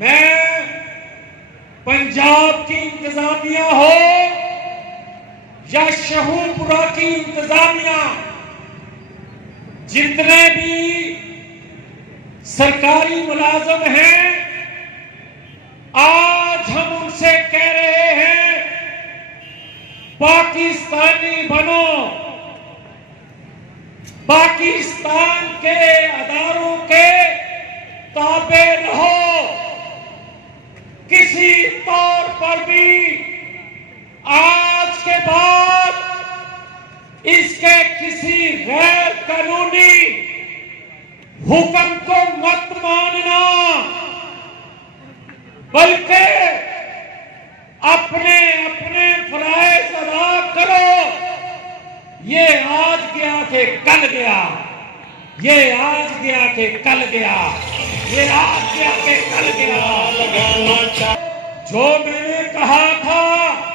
मैं पंजाब की इंतजामिया हो या शाहपुरा की इंतजामिया, जितने भी सरकारी मुलाजिम हैं, आज हम उनसे कह रहे हैं पाकिस्तानी बनो, पाकिस्तान के अदारों के ताबे रहो। किसी तौर पर भी आज के बाद इसके किसी गैर कानूनी हुक्म को मत मानना, बल्कि अपने अपने फराइज अदा करो। ये आज गया थे कल गया, ये आज गया थे कल गया, ये आज गया थे कल गया। जो मैंने कहा था